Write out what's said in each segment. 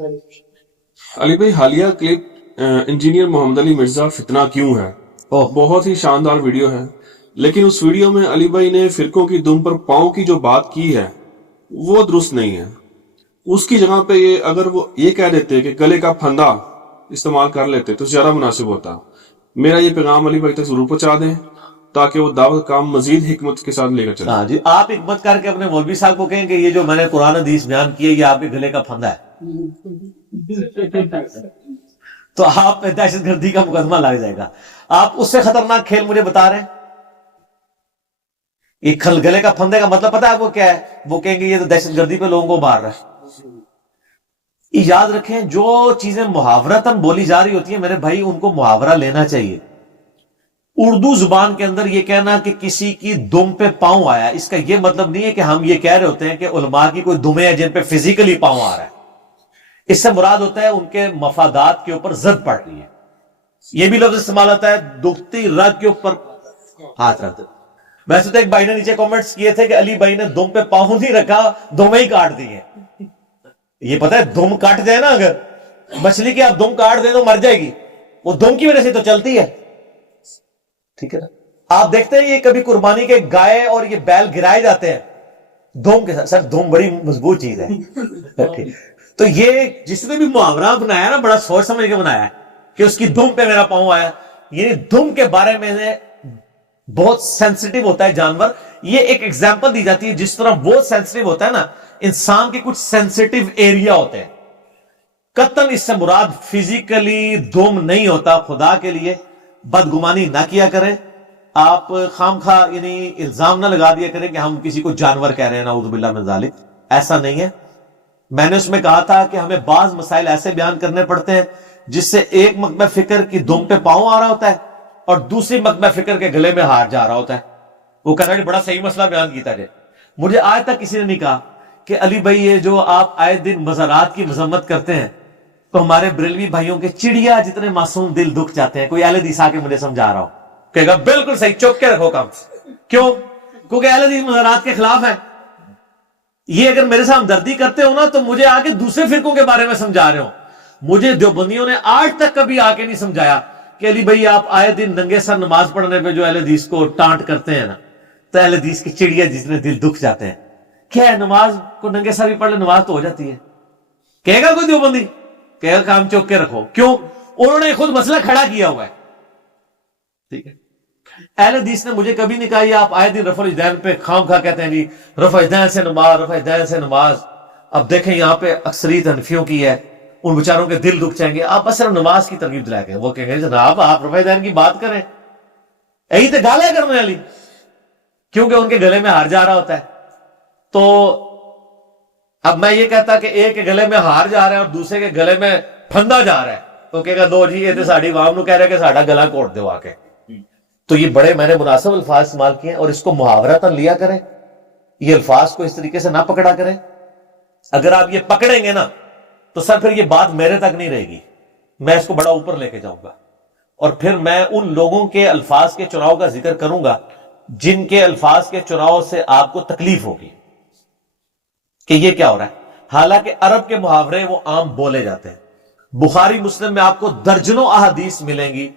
علی بھائی حالیہ clip engineer محمد علی مرزا فتنہ کیوں ہے، بہت ہی شاندار ویڈیو ہے، لیکن اس ویڈیو میں علی بھائی نے فرقوں کی دم پر پاؤں کی جو بات کی ہے وہ درست نہیں ہے۔ اس کی جگہ پہ اگر وہ یہ کہہ دیتے کہ گلے کا پھندا استعمال کر لیتے تو زیادہ مناسب ہوتا۔ میرا یہ پیغام علی بھائی تک ضرور پہنچا دیں تاکہ وہ دعوت کام مزید حکمت کے ساتھ لے کر چلے۔ ہاں جی، آپ حکمت کر کے اپنے مولوی صاحب کو کہیں کہ یہ جو میں نے قرآن حدیث بیان کی ہے یہ آپ کے گلے کا پھندا ہے، تو آپ پہ دہشت گردی کا مقدمہ لگ جائے گا۔ آپ اس سے خطرناک کھیل مجھے بتا رہے ہیں۔ یہ گلے کا پھندے کا مطلب پتا ہے آپ کو کیا ہے؟ وہ کہیں گے یہ تو دہشت گردی پہ لوگوں کو مار رہا ہے۔ یاد رکھیں جو چیزیں محاورتاً بولی جا رہی ہوتی ہیں میرے بھائی ان کو محاورہ لینا چاہیے۔ اردو زبان کے اندر یہ کہنا کہ کسی کی دم پہ پاؤں آیا، اس کا یہ مطلب نہیں ہے کہ ہم یہ کہہ رہے ہوتے ہیں کہ علماء کی کوئی دمیں ہیں جن پہ فزیکلی پاؤں آ رہا ہے۔ اس سے مراد ہوتا ہے ان کے مفادات کے اوپر زد پڑ رہی ہے۔ یہ بھی لفظ استعمال ہوتا ہے دکھتی رگ کے اوپر ہاتھ رکھ دو۔ ویسے تو ایک بھائی نے نیچے کامنٹس کیے تھے کہ علی بھائی نے دم پہ پاؤں نہیں رکھا، دمیں ہی کاٹ دی ہیں۔ یہ پتہ ہے دم کاٹ جائے نا، اگر مچھلی کی آپ دم کاٹ دیں تو مر جائے گی، وہ دم کی وجہ سے تو چلتی ہے، ٹھیک ہے نا؟ آپ دیکھتے ہیں یہ کبھی قربانی کے گائے اور یہ بیل گرائے جاتے ہیں دم کے ساتھ، سر دم بڑی مضبوط چیز ہے۔ تو یہ جس نے بھی محاورہ بنایا نا بڑا سوچ سمجھ کے بنایا ہے کہ اس کی دم پہ میرا پاؤں آیا۔ یعنی دم کے بارے میں بہت سینسٹیو ہوتا ہے جانور۔ یہ ایک ایگزامپل دی جاتی ہے جس طرح وہ سینسٹیو ہوتا ہے نا، انسان کے کچھ سینسٹیو ایریا ہوتے ہیں۔ قطعاً اس سے مراد فزیکلی دم نہیں ہوتا۔ خدا کے لیے بدگمانی نہ کیا کریں، آپ خام خواہ یعنی الزام نہ لگا دیا کریں کہ ہم کسی کو جانور کہہ رہے ہیں، نعوذ باللہ من ذالک، ایسا نہیں ہے۔ میں نے اس میں کہا تھا کہ ہمیں بعض مسائل ایسے بیان کرنے پڑتے ہیں جس سے ایک مکمہ فکر کی دم پہ پاؤں آ رہا ہوتا ہے اور دوسری مکمہ فکر کے گلے میں ہار جا رہا ہوتا ہے۔ وہ کہہ رہا ہے بڑا صحیح مسئلہ بیان کیتا ہے۔ مجھے آج تک کسی نے نہیں کہا کہ علی بھائی یہ جو آپ آئے دن مزارات کی مذمت کرتے ہیں تو ہمارے بریلوی بھائیوں کے چڑیا جتنے معصوم دل دکھ جاتے ہیں، کوئی اہل حدیث آ کے مجھے سمجھا رہا ہو کہے گا بالکل صحیح، چپ کے رکھو کام۔ کیوں؟ کیونکہ اہل حدیث مزارات کے خلاف ہے۔ یہ اگر میرے سے ہمدردی کرتے ہو نا تو مجھے آ کے دوسرے فرقوں کے بارے میں سمجھا رہے ہو۔ مجھے دیوبندیوں نے آج تک کبھی آ کے نہیں سمجھایا کہ علی بھائی آپ آئے دن ننگے سر نماز پڑھنے پہ جو اہل حدیث کو ٹانٹ کرتے ہیں نا، تو اہل حدیث کی چڑیا جتنے دل دکھ جاتے ہیں۔ کیا ہے نماز کو ننگے سر بھی پڑھ لے نماز تو ہو جاتی ہے؟ کہے گا کوئی دیوبندی؟ کہے گا کام چوک کے رکھو۔ کیوں؟ انہوں نے خود مسئلہ کھڑا کیا ہوا ہے، ٹھیک ہے؟ اہل حدیث نے مجھے کبھی نہیں کہا یہ آپ آئے دن رفع الیدین پہ خام خواہ کہتے ہیں جی رفع الیدین سے نماز، رفع الیدین سے نماز۔ اب دیکھیں یہاں پہ اکثریت حنفیوں کی ہے، ان بیچاروں کے دل دکھ جائیں گے۔ آپ بس صرف نماز کی ترغیب دلائیں گے، وہ کہیں گے جناب آپ رفع الیدین کی بات کریں، یہی تو گال ہے کرنے والی، کیونکہ ان کے گلے میں ہار جا رہا ہوتا ہے۔ تو اب میں یہ کہتا کہ ایک کے گلے میں ہار جا رہا ہے اور دوسرے کے گلے میں پھندا جا رہا ہے تو کہے گا دو جی یہ تو ساڑی عوام نو کہہ رہے کہ ساڑا گلا کوٹ دو آ کے۔ تو یہ بڑے میں نے مناسب الفاظ استعمال کیے ہیں، اور اس کو محاورتاً لیا کریں، یہ الفاظ کو اس طریقے سے نہ پکڑا کریں۔ اگر آپ یہ پکڑیں گے نا تو سر پھر یہ بات میرے تک نہیں رہے گی، میں اس کو بڑا اوپر لے کے جاؤں گا، اور پھر میں ان لوگوں کے الفاظ کے چناؤ کا ذکر کروں گا جن کے الفاظ کے چناؤ سے آپ کو تکلیف ہوگی کہ یہ کیا ہو رہا ہے۔ حالانکہ عرب کے محاورے وہ عام بولے جاتے ہیں۔ بخاری مسلم میں آپ کو درجنوں احادیث ملیں گی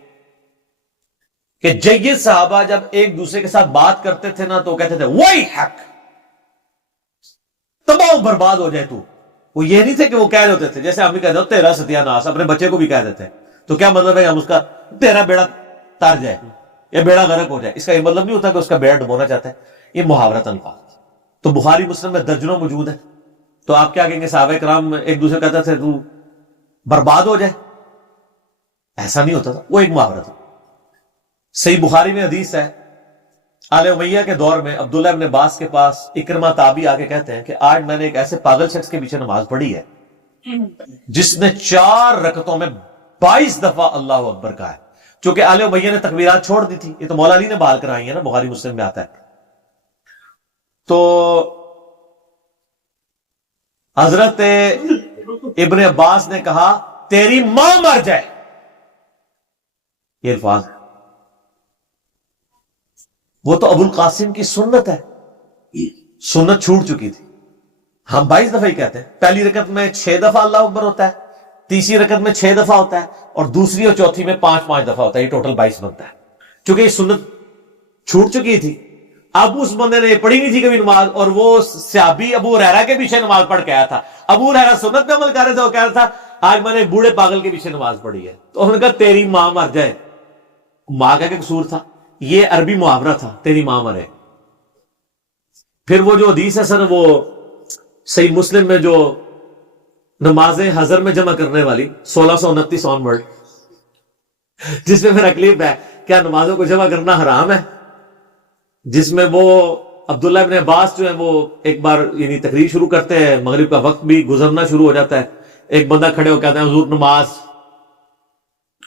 کہ جید صحابہ جب ایک دوسرے کے ساتھ بات کرتے تھے نا تو کہتے تھے وہی حق، تباہ و برباد ہو جائے تو۔ وہ یہ نہیں تھے کہ وہ کہہ رہے ہوتے تھے جیسے ہم بھی کہتے ہیں تیرا ستیہ ناس، اپنے بچے کو بھی کہہ دیتے ہیں، تو کیا مطلب ہے ہم اس کا تیرا بیڑا تار جائے یا بیڑا غرق ہو جائے، اس کا یہ مطلب نہیں ہوتا کہ اس کا بیڑا ڈبونا چاہتا ہے، یہ محاورت الفاظ۔ تو بخاری مسلم میں درجنوں موجود ہے، تو آپ کیا کہیں گے صحابہ کرام ایک دوسرے کہتے تھے تو برباد ہو جائے؟ ایسا نہیں ہوتا تھا، وہ ایک محاورت ہے۔ صحیح بخاری میں حدیث ہے، آل امیہ کے دور میں عبداللہ ابن عباس کے پاس اکرمہ تابعی آ کے کہتے ہیں کہ آج میں نے ایک ایسے پاگل شخص کے پیچھے نماز پڑھی ہے جس نے 4 رکعتوں میں 22 دفعہ اللہ اکبر کہا ہے۔ چونکہ آل امیہ نے تکبیرات چھوڑ دی تھی، یہ تو مولا علی نے بحال کرائی ہیں نا، بخاری مسلم میں آتا ہے۔ تو حضرت ابن عباس نے کہا تیری ماں مر جائے، یہ الفاظ ہے۔ وہ تو ابو القاسم کی سنت ہے، سنت چھوٹ چکی تھی، ہم 22 دفعہ ہی کہتے ہیں. پہلی رکعت میں 6 دفعہ اللہ اکبر ہوتا ہے, تیسری رکعت میں 6 دفعہ ہوتا ہے, اور دوسری اور چوتھی میں 5 دفعہ ہوتا ہے. یہ ٹوٹل 22 بنتا ہے. چونکہ یہ سنت چھوٹ چکی تھی, اب اس بندے نے پڑھی نہیں تھی کبھی نماز, اور وہ صحابی ابو ہریرہ کے پیچھے نماز پڑھ کے آیا تھا. ابو ہریرہ سنت پہ عمل کر رہے تھے, وہ کہہ رہا تھا آج میں نے ایک بوڑھے پاگل کے پیچھے نماز پڑھی ہے. تو انہوں نے کہا تیری ماں مر جائے. ماں کا کیا قصور تھا؟ یہ عربی محاورہ تھا, تیری ماں مرے. پھر وہ جو حدیث ہے سر, وہ صحیح مسلم میں جو نمازیں حضر میں جمع کرنے والی 1629 آن ورڈ, جس میں میرا کلپ ہے کیا نمازوں کو جمع کرنا حرام ہے, جس میں وہ عبداللہ ابن عباس جو ہے وہ ایک بار یعنی تقریر شروع کرتے ہیں, مغرب کا وقت بھی گزرنا شروع ہو جاتا ہے, ایک بندہ کھڑے ہو کہتے ہیں حضور نماز,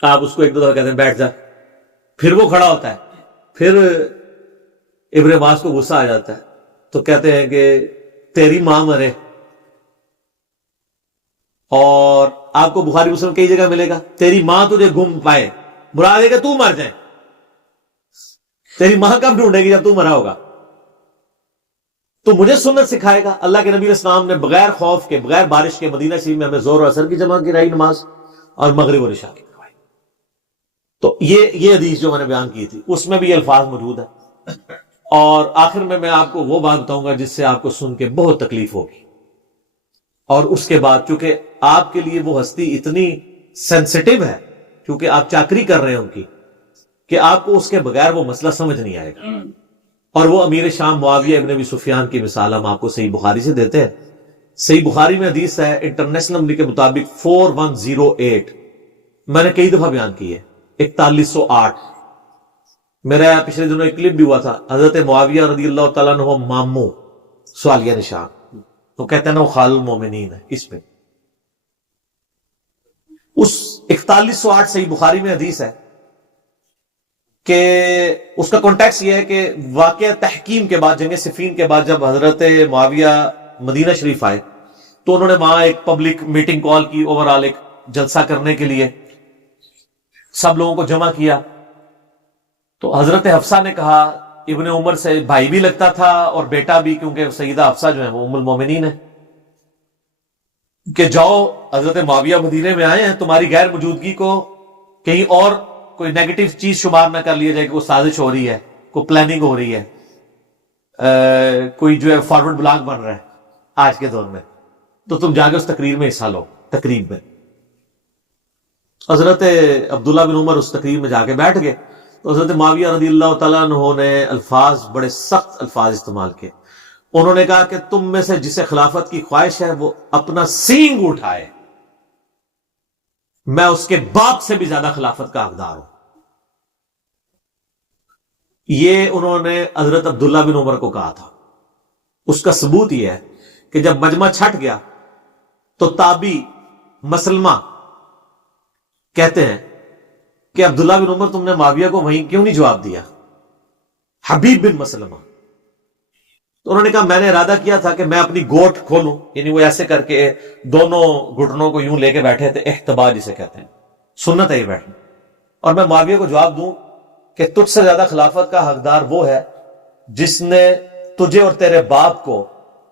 آپ اس کو ایک دو دفعہ کہتے ہیں بیٹھ جا, پھر وہ کھڑا ہوتا ہے, پھر ابن عباس کو غصہ آ جاتا ہے تو کہتے ہیں کہ تیری ماں مرے. اور آپ کو بخاری مسلم کئی جگہ ملے گا تیری ماں تجھے گم پائے, مراد ہے کہ تو مر جائے. تیری ماں کب ڈھونڈے گی؟ جب تو مرا ہوگا. تو مجھے سنت سکھائے گا. اللہ کے نبی علیہ السلام نے بغیر خوف کے, بغیر بارش کے مدینہ شریف میں ہمیں زور اور اثر کی جمع کرائی نماز, اور مغرب اور عشاء کی کروائی. تو یہ حدیث جو میں نے بیان کی تھی اس میں بھی یہ الفاظ موجود ہے. اور آخر میں آپ کو وہ بات بتاؤں گا جس سے آپ کو سن کے بہت تکلیف ہوگی, اور اس کے بعد چونکہ آپ کے لیے وہ ہستی اتنی سینسٹیو ہے, کیونکہ آپ چاکری کر رہے ہیں ان کی, کہ آپ کو اس کے بغیر وہ مسئلہ سمجھ نہیں آئے گا. اور وہ امیر شام معاویہ ابن ابی سفیان کی مثال ہم آپ کو صحیح بخاری سے دیتے ہیں. صحیح بخاری میں حدیث ہے انٹرنیشنل نمبر کے مطابق 4108, میں نے کئی دفعہ بیان کی ہے, 4108. میرا پچھلے دنوں ایک کلپ بھی ہوا تھا, حضرت معاویہ رضی اللہ تعالیٰ عنہ مامو سوالیہ نشان, تو کہتے ہیں نا وہ خال المومنین ہے. اس پہ اس 4108 صحیح بخاری میں حدیث ہے کہ اس کا کانٹیکس یہ ہے کہ واقعہ تحکیم کے بعد, جنگ صفین کے بعد, جب حضرت معاویہ مدینہ شریف آئے تو انہوں نے وہاں ایک پبلک میٹنگ کال کی, اوور آل ایک جلسہ کرنے کے لیے سب لوگوں کو جمع کیا. تو حضرت حفصہ نے کہا, ابن عمر سے بھائی بھی لگتا تھا اور بیٹا بھی, کیونکہ سیدہ حفصہ جو ہے وہ ام المومنین ہے, کہ جاؤ حضرت معاویہ مدینے میں آئے ہیں, تمہاری غیر موجودگی کو کہیں اور کوئی نیگیٹو چیز شمار نہ کر لیا جائے کہ کوئی سازش ہو رہی ہے, کوئی پلاننگ ہو رہی ہے, کوئی جو ہے فارورڈ بلاگ بن رہا ہے آج کے دور میں, تو تم جا کے اس تقریر میں حصہ لو. تقریب میں حضرت عبداللہ بن عمر اس تقریر میں جا کے بیٹھ گئے. تو حضرت معاویہ رضی اللہ تعالیٰ عنہ نے الفاظ, بڑے سخت الفاظ استعمال کیے. انہوں نے کہا کہ تم میں سے جسے خلافت کی خواہش ہے وہ اپنا سینگ اٹھائے, میں اس کے باپ سے بھی زیادہ خلافت کا حقدار ہوں. یہ انہوں نے حضرت عبداللہ بن عمر کو کہا تھا. اس کا ثبوت یہ ہے کہ جب مجمع چھٹ گیا تو تابی مسلمہ کہتے ہیں کہ عبداللہ بن عمر تم نے معاویہ کو وہیں کیوں نہیں جواب دیا؟ حبیب بن مسلمہ. تو انہوں نے کہا میں نے ارادہ کیا تھا کہ میں اپنی گوٹ کھولوں, یعنی وہ ایسے کر کے دونوں گھٹنوں کو یوں لے کے بیٹھے تھے, احتبا جسے کہتے ہیں, سنت ہے یہ بیٹھنا, اور میں معاویہ کو جواب دوں کہ تجھ سے زیادہ خلافت کا حقدار وہ ہے جس نے تجھے اور تیرے باپ کو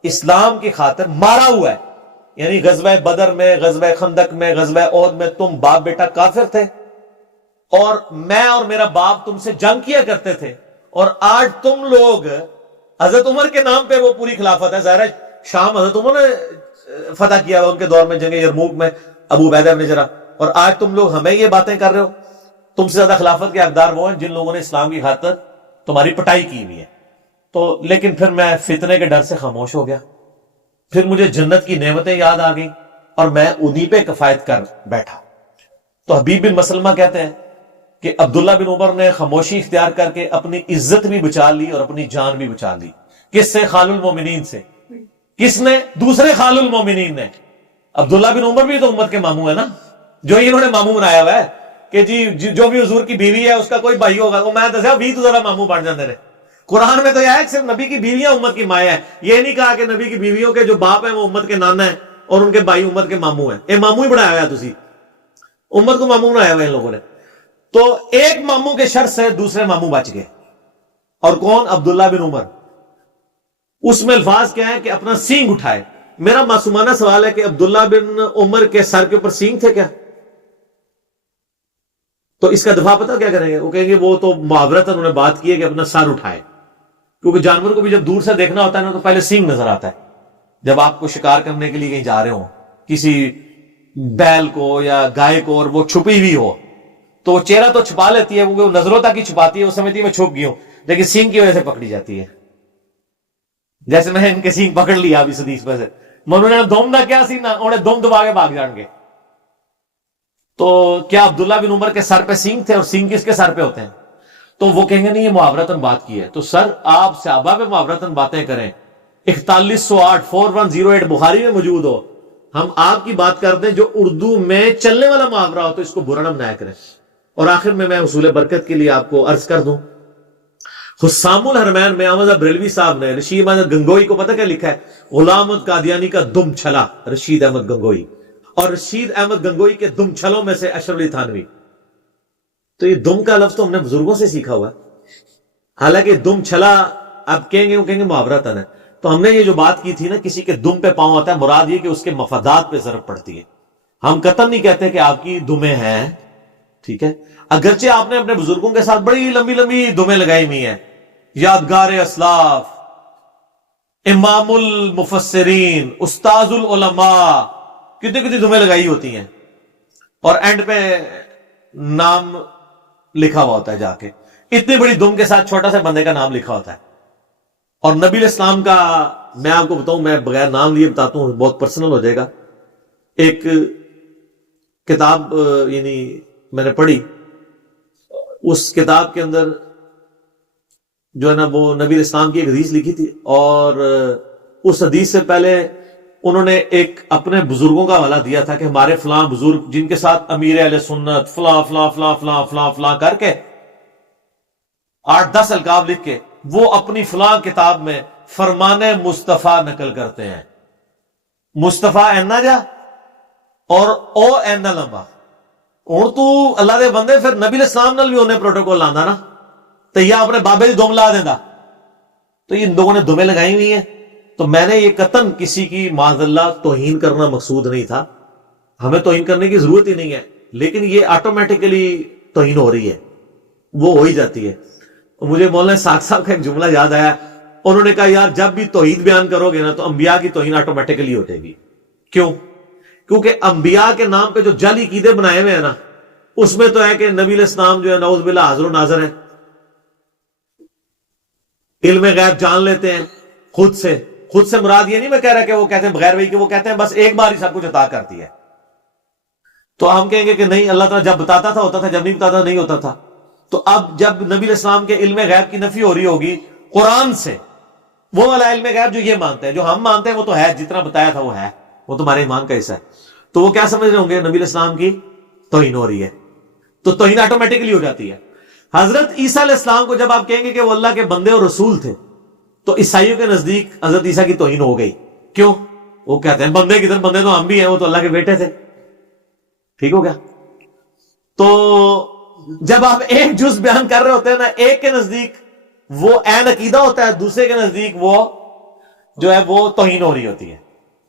اسلام کی خاطر مارا ہوا ہے. یعنی غزوہ بدر میں, غزوہ خندق میں, غزوہ احد میں تم باپ بیٹا کافر تھے, اور میں اور میرا باپ تم سے جنگ کیا کرتے تھے, اور آج تم لوگ حضرت عمر کے نام پہ, وہ پوری خلافت ہے ظاہر ہے, شام حضرت عمر نے فتح کیا ان کے دور میں, جنگ یرموک میں ابو عبیدہ بن جرح, اور آج تم لوگ ہمیں یہ باتیں کر رہے ہو. تم سے زیادہ خلافت کے حقدار وہ ہیں جن لوگوں نے اسلام کی خاطر تمہاری پٹائی کی ہوئی ہے. تو لیکن پھر میں فتنے کے ڈر سے خاموش ہو گیا. پھر مجھے جنت کی نعمتیں یاد آ گئیں اور میں انہی پہ کفایت کر بیٹھا. تو حبیب بن مسلمہ کہتے ہیں کہ عبداللہ بن عمر نے خاموشی اختیار کر کے اپنی عزت بھی بچا لی اور اپنی جان بھی بچا لی. کس سے؟ خال المومنین سے. کس نے؟ دوسرے خال المومنین نے. عبداللہ بن عمر بھی تو امت کے ماموں ہے نا, جو انہوں نے ماموں بنایا ہوا ہے کہ جی جو بھی حضور کی بیوی ہے اس کا کوئی بھائی ہوگا, وہ میں دسیا بھی تو ذرا ماموں بن جاندے رہے. قرآن میں تو یہ ہے کہ صرف نبی کی بیویاں امت کی مائیں ہیں, یہ نہیں کہا کہ نبی کی بیویوں کے جو باپ ہیں وہ امت کے نانا ہیں اور ان کے بھائی امت کے ماموں ہیں. یہ ماموں ہی بنایا ہوا ہے, تسی امت کو ماموں بنایا ہوا ہے ان لوگوں نے. تو ایک ماموں کے شر سے دوسرے ماموں بچ گئے, اور کون؟ عبداللہ بن عمر. اس میں الفاظ کیا ہے کہ اپنا سینگ اٹھائے. میرا معصومانہ سوال ہے کہ عبداللہ بن عمر کے سر کے اوپر سینگ تھے کیا؟ تو اس کا دفاع پتہ کیا کریں گے؟ وہ کہیں گے وہ تو محاورتاً انہوں نے بات کی ہے کہ اپنا سر اٹھائے، کیونکہ جانور کو بھی جب دور سے دیکھنا ہوتا ہے نا تو پہلے سینگ نظر آتا ہے. جب آپ کو شکار کرنے کے لیے کہیں جا رہے ہوں، کسی بیل کو یا گائے کو، اور وہ چھپی ہوئی ہو تو وہ چہرہ تو چھپا لیتی ہے، وہ نظروں تک ہی چھپاتی ہے، وہ سمجھتی ہے میں چھپ گئی ہوں، لیکن سینگ کی وجہ سے پکڑی جاتی ہے. جیسے میں ان کے سینگ پکڑ لیا اب اس حدیث پہ سے، انہوں نے دم نہ کیا سی نہ انہیں دم دبا کے بھاگ جان گے. تو کیا عبداللہ بن عمر کے سر پہ سینگ تھے؟ اور سینگ کس کے سر پہ ہوتے ہیں؟ تو وہ کہیں گے نہیں، یہ محاورتاً بات کی ہے. تو سر آپ صحابہ پہ محاورتاً باتیں کریں، 4108 بخاری میں موجود ہو، ہم آپ کی بات کرتے ہیں جو اردو میں چلنے والا محاورہ ہو تو اس کو برا نہ بنایا کریں. اور آخر میں حصول برکت کے لیے آپ کو عرض کر دوں، حسام الحرمین میں احمد بریلوی صاحب نے رشید احمد گنگوئی کو پتہ کیا لکھا ہے؟ غلام احمد قادیانی کا دم چھلا رشید احمد گنگوئی، اور رشید احمد گنگوئی کے دم چھلوں میں سے اشرف علی تھانوی. تو یہ دم کا لفظ تو ہم نے بزرگوں سے سیکھا ہوا ہے، حالانکہ دم چھلا اب کہیں گے وہ کہیں گے محاورتاً ہے. تو ہم نے یہ جو بات کی تھی نا، کسی کے دم پہ پاؤں ہوتا ہے، مراد یہ کہ اس کے مفادات پہ ضرب پڑتی ہے. ہم قطعاً نہیں کہتے کہ آپ کی دمیں ہیں، ٹھیک ہے، اگرچہ آپ نے اپنے بزرگوں کے ساتھ بڑی لمبی لمبی دمیں لگائی ہوئی ہیں، یادگار اسلاف، امام المفسرین، استاذ العلماء، کتنی کتنی دمیں لگائی ہوتی ہیں، اور اینڈ پہ نام لکھا ہوا ہوتا ہے جا کے. اتنی بڑی دم کے ساتھ چھوٹا سا بندے کا نام لکھا ہوتا ہے. اور نبی علیہ السلام کا میں آپ کو بتاؤں، میں بغیر نام لیے بتاتا ہوں، بہت پرسنل ہو جائے گا. ایک کتاب یعنی میں نے پڑھی، اس کتاب کے اندر جو ہے نا وہ نبی علیہ السلام کی ایک حدیث لکھی تھی، اور اس حدیث سے پہلے انہوں نے ایک اپنے بزرگوں کا حوالہ دیا تھا کہ ہمارے فلاں بزرگ جن کے ساتھ امیر اہل سنت فلاں فلاں فلاں فلاں فلاں فلاں کر کے 8-10 القاب لکھ کے وہ اپنی فلاں کتاب میں فرمان مصطفیٰ نقل کرتے ہیں. مصطفیٰ اینا جا اور او اینا لمبا. اور تو اللہ دے بندے پھر نبی علیہ السلام نال بھی انہیں پروٹوکول لاندہ نا، تو یہ اپنے بابے دی دم لا دینا. تو ان لوگوں نے دمیں لگائی ہوئی ہیں. تو میں نے یہ قطعاً کسی کی معاذ اللہ توہین کرنا مقصود نہیں تھا، ہمیں توہین کرنے کی ضرورت ہی نہیں ہے، لیکن یہ آٹومیٹکلی توہین ہو رہی ہے، وہ ہو ہی جاتی ہے. مجھے مولانا ساق صاحب کا ایک جملہ یاد آیا، انہوں نے کہا یار جب بھی توحید بیان کرو گے نا تو انبیاء کی توہین آٹومیٹکلی ہو جائے گی. کیوں؟ کیونکہ انبیاء کے نام پہ جو جعلی عقیدے بنائے ہوئے ہیں نا، اس میں تو ہے کہ نبی علیہ السلام جو ہے نعوذ باللہ حاضر و ناظر ہے، علم غیب جان لیتے ہیں خود سے مراد یہ نہیں میں کہہ رہا کہ وہ کہتے ہیں بغیر وحی کہ وہ کہتے ہیں بس ایک بار ہی سب کچھ عطا کرتی ہے. تو ہم کہیں گے کہ نہیں، اللہ تعالیٰ جب بتاتا تھا ہوتا تھا، جب نہیں بتاتا نہیں ہوتا تھا. تو اب جب نبی علیہ السلام کے علم غیب کی نفی ہو رہی ہوگی قرآن سے، وہ والا علم غیب جو یہ مانتے ہیں، جو ہم مانتے ہیں وہ تو ہے، جتنا بتایا تھا وہ ہے، وہ تمہارے ایمان کا حصہ ہے. تو وہ کیا سمجھ رہے ہوں گے؟ نبی علیہ السلام کی توہین ہو رہی ہے. تو توہین آٹومیٹکلی ہو جاتی ہے. حضرت عیسیٰ علیہ السلام کو جب آپ کہیں گے کہ وہ اللہ کے بندے اور رسول تھے، تو عیسائیوں کے نزدیک حضرت عیسیٰ کی توہین ہو گئی. کیوں؟ وہ کہتے ہیں بندے کدھر، بندے تو ہم بھی ہیں، وہ تو اللہ کے بیٹے تھے. ٹھیک ہو گیا؟ تو جب آپ ایک جز بیان کر رہے ہوتے ہیں نا، ایک کے نزدیک وہ عین عقیدہ ہوتا ہے، دوسرے کے نزدیک وہ جو ہے وہ توہین ہو رہی ہوتی ہے،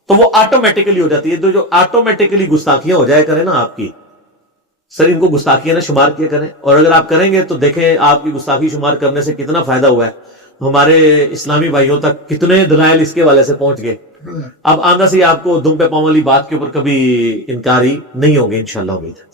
تو وہ آٹومیٹکلی ہو جاتی ہے. تو جو آٹومیٹکلی گستاخیاں ہو جائے کریں نا آپ کی، سر ان کو گستاخیاں نہ شمار کیا کریں. اور اگر آپ کریں گے تو دیکھیں آپ کی گستاخی شمار کرنے سے کتنا فائدہ ہوا ہے. ہمارے اسلامی بھائیوں تک کتنے دلائل اس کے والے سے پہنچ گئے. اب آندہ سے آپ کو دم پہ پاؤں والی بات کے اوپر کبھی انکاری نہیں ہوگی انشاءاللہ، امید ہے.